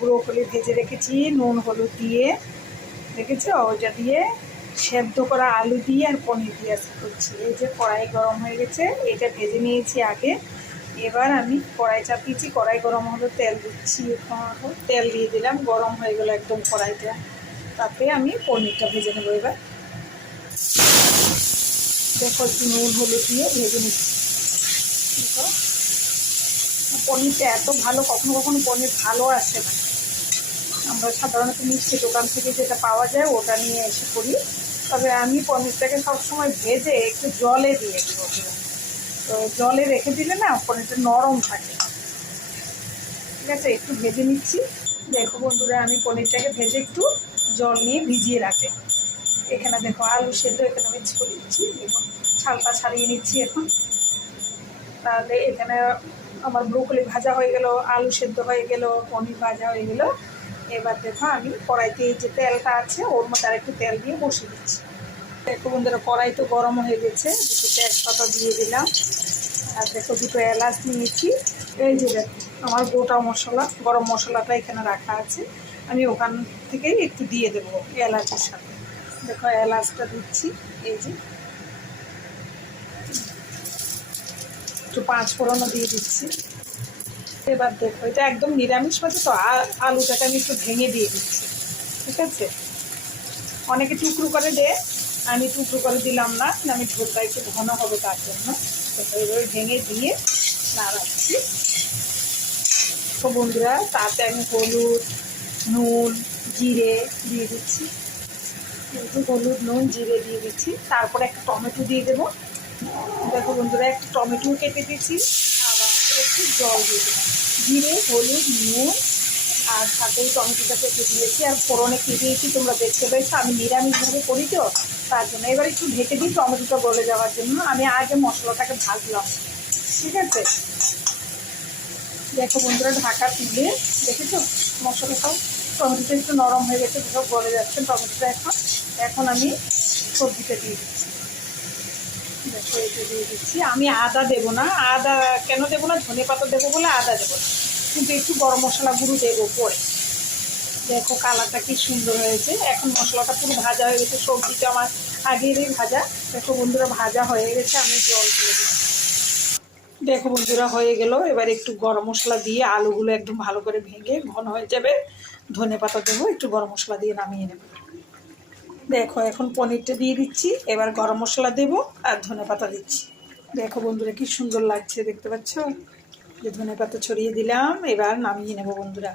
Broccoli ভেজে রেখেছি নুন হলুদ দিয়ে, দেখেছো? ওইটা দিয়ে সেদ্ধ করা আলু দিয়ে আর পনির দিয়ে আজকে করছি। এই যে কড়াই গরম হয়ে গেছে, এটা ভেজে নিয়েছি আগে। এবার আমি কড়াই চাপিয়েছি, কড়াই গরম হলো, তেল দিচ্ছি। এখন তেল দিয়ে দিলাম, গরম হয়ে গেল একদম কড়াইটা। তাতে আমি পনিরটা ভেজে নেবো। এবার দেখো একটু নুন হলুদ দিয়ে ভেজে নিচ্ছি। দেখো পনিরটা এত ভালো, কখনো কখনো পনির ভালো আসে না। আমরা সাধারণত মিষ্টি দোকান থেকে যেটা পাওয়া যায় ওটা নিয়ে এসে করি। তবে আমি পনিরটাকে সবসময় ভেজে একটু জলে দিয়ে দিব। তো জলে রেখে দিলে না পনিরটা নরম থাকে। ঠিক আছে, একটু ভেজে নিচ্ছি। দেখো বন্ধুরা, আমি পনিরটাকে ভেজে একটু জল নিয়ে ভিজিয়ে রাখি। এখানে দেখো আলু সেদ্ধ এখানে মিক্স করে দিচ্ছি। দেখো ছালটা ছাড়িয়ে নিচ্ছি এখন। তাহলে এখানে আমার ব্রোকলি ভাজা হয়ে গেল, আলু সেদ্ধ হয়ে গেল, পনির ভাজা হয়ে গেল। এবার দেখো আমি কড়াইতে এই যে তেলটা আছে ওর মধ্যে আর একটু তেল দিয়ে বসিয়ে দিচ্ছি। দেখো বন্ধুরা, কড়াই তো গরম হয়ে গেছে, দুটো তেজপাতা দিয়ে দিলাম। আর দেখো দুটো এলাচ নিয়েছি। এই যে দেখো আমার গোটা মশলা, গরম মশলাটা এখানে রাখা আছে, আমি ওখান থেকেই একটু দিয়ে দেবো এলাচের সাথে। দেখো এলাচটা দিচ্ছি। এই যে একটু পাঁচ ফোড়নও দিয়ে দিচ্ছি। এবার দেখো এটা একদম নিরামিষ ভাজা তো, আলুটাকে আমি একটু ভেঙে দিয়ে দিচ্ছি। ঠিক আছে, অনেকে টুকরো করে দেয়, আমি টুকরো করে দিলাম না, আমি ঝোলটা একটু ঘন হবে তার জন্য। তো এইভাবে ভেঙে দিয়ে নাড়াচ্ছি। তো বন্ধুরা, তাতে আমি হলুদ নুন জিরে দিয়ে দিচ্ছি। একটু হলুদ নুন জিরে দিয়ে দিচ্ছি। তারপরে একটা টমেটো দিয়ে দেবো। দেখো বন্ধুরা, একটা টমেটো কেটে দিচ্ছি। আবার একটু জল দিয়ে দিলাম। জিরে হলুদ নুন আর সাথে টমেটোটা কেটে দিয়েছি আর ফোড়নে কি দিয়েছি তোমরা দেখতে পেয়েছো। আমি নিরামিষভাবে করি তো তার জন্য। এবার একটু ঢেকে দিই টমেটোটা গলে যাওয়ার জন্য। আমি আগে মশলাটাকে ভাজলাম। ঠিক আছে, দেখো বন্ধুরা, ঢাকা তুলে দেখেছো মশলাটাও টমেটোটা একটু নরম হয়ে গেছে, সব গলে যাচ্ছে টমেটোটা। এখন আমি সবজিটা দিয়ে দিচ্ছি। দেখো এটা দিয়ে দিচ্ছি। আমি আদা দেবো না, আদা কেন দেবো না, ধনে পাতা দেবো বলে আদা দেবো না, কিন্তু একটু গরম মশলা গুঁড়ো দেবো পরে। দেখো কালারটা কি সুন্দর হয়েছে। এখন মশলাটা পুরো ভাজা হয়ে গেছে, সবজিটা আমার আগেরই ভাজা। দেখো বন্ধুরা, ভাজা হয়ে গেছে, আমি জল দিয়ে দিচ্ছি। দেখো বন্ধুরা, হয়ে গেল। এবার একটু গরম মশলা দিয়ে আলুগুলো একদম ভালো করে ভেঙে ঘন হয়ে যাবে, ধনে পাতা দেবো, একটু গরম মশলা দিয়ে নামিয়ে নেব। দেখো এখন পনিরটা দিয়ে দিচ্ছি। এবার গরম মশলা দেবো আর ধনে পাতা দিচ্ছি। দেখো বন্ধুরা কি সুন্দর লাগছে, দেখতে পাচ্ছ? যে ধনে পাতা ছড়িয়ে দিলাম, এবার নামিয়ে নেব বন্ধুরা।